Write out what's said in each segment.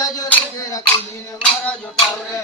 જાજો રે ઘેરા કુલીને મારા જોટાવ રે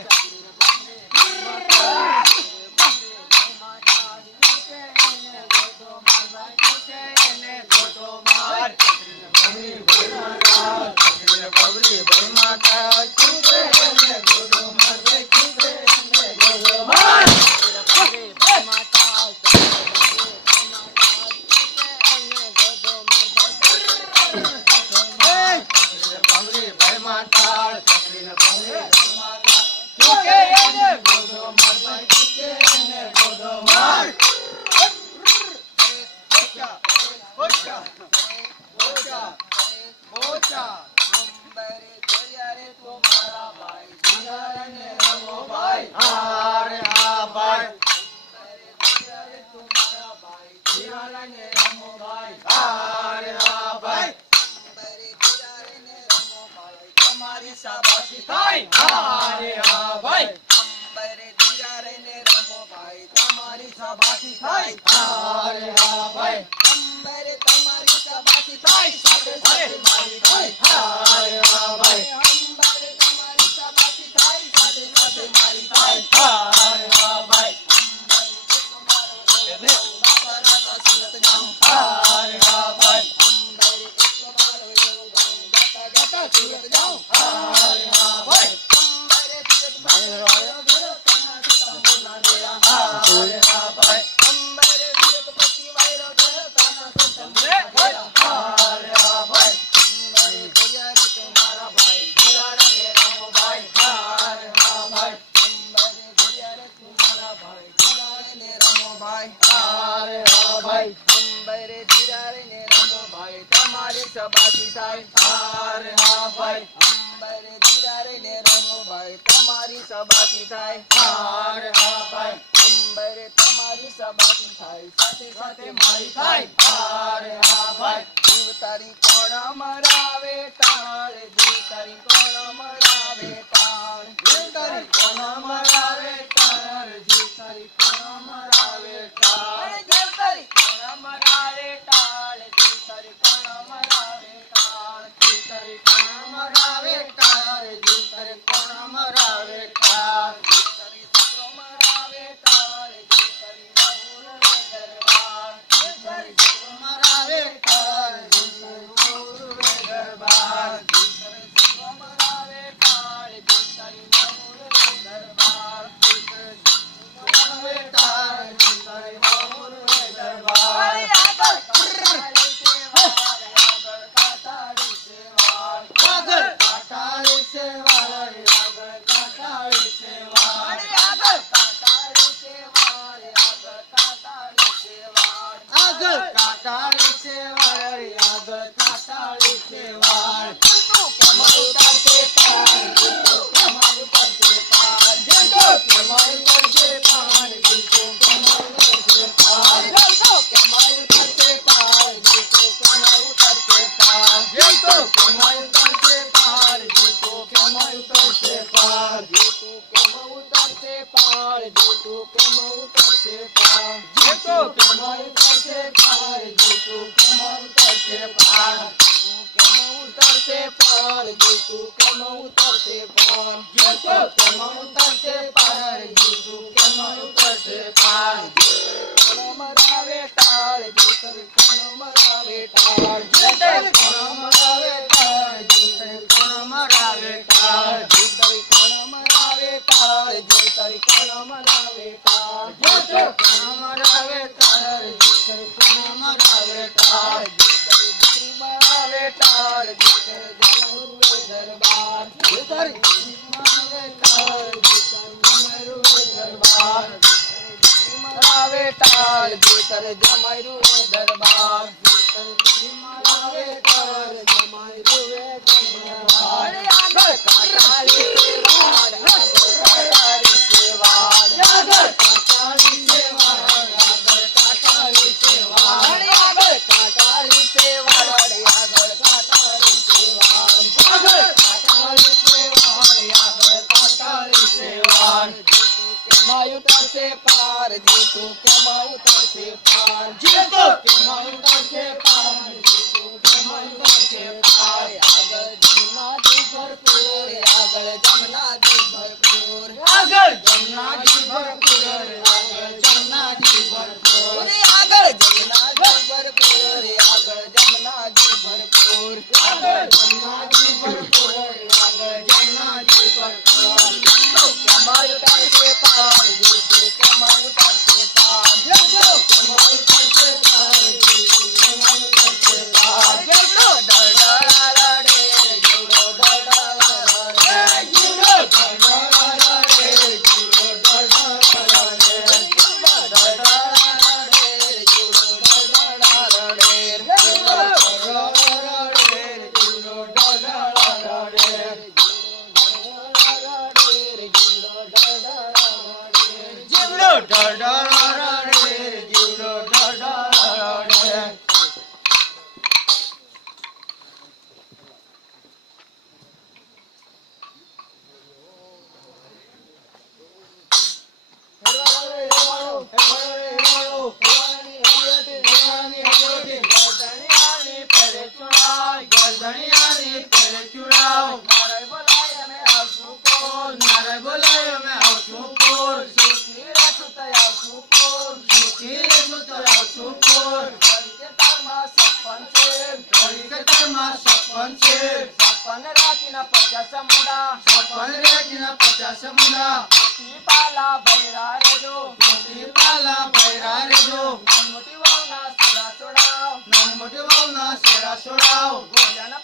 पार ભરપૂર આગળ જમનાજી ભરપૂર આગળ જમનાજી ભરપૂર આગળ જમનાજી ભરપૂર આગળ જમનાજી ભરપૂર આગળ જમનાજી ભરપૂર આગળ જમનાજી ભરપૂર આગળ જમનાજી ભરપૂર કમાયું તારશે પાર દીધું કમાયું તારશે પાર કમાયું તારશે પાર દીધું કમાયું તારશે પાર જેટલો ડડાળા રડે જીવડો ડડાળા રડે જીવડો ડડાળા રડે જીવડો ડડાળા રડે ડડાળા રડે જીવડો ડડાળા રડે જીવડો ડડાળા રડે જીવડો ડડાળા રડે જીવડો ડડાળા રડે જીવડો ડડાળા રડે પાલા ભૈરા રેજો મોટી વાવના સેરા છોડાવ ગોળિયાના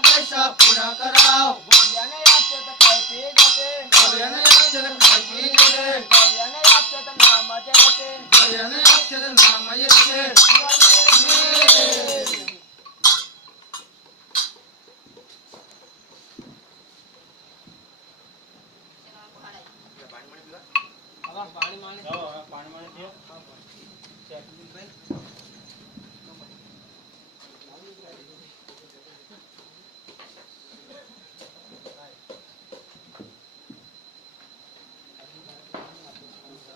પૈસા પૂરા કરાવ ગોળિયાને આપશે તો ખાઈ પી જશે ગોળિયાને આપશે તો નામ જશે પાણી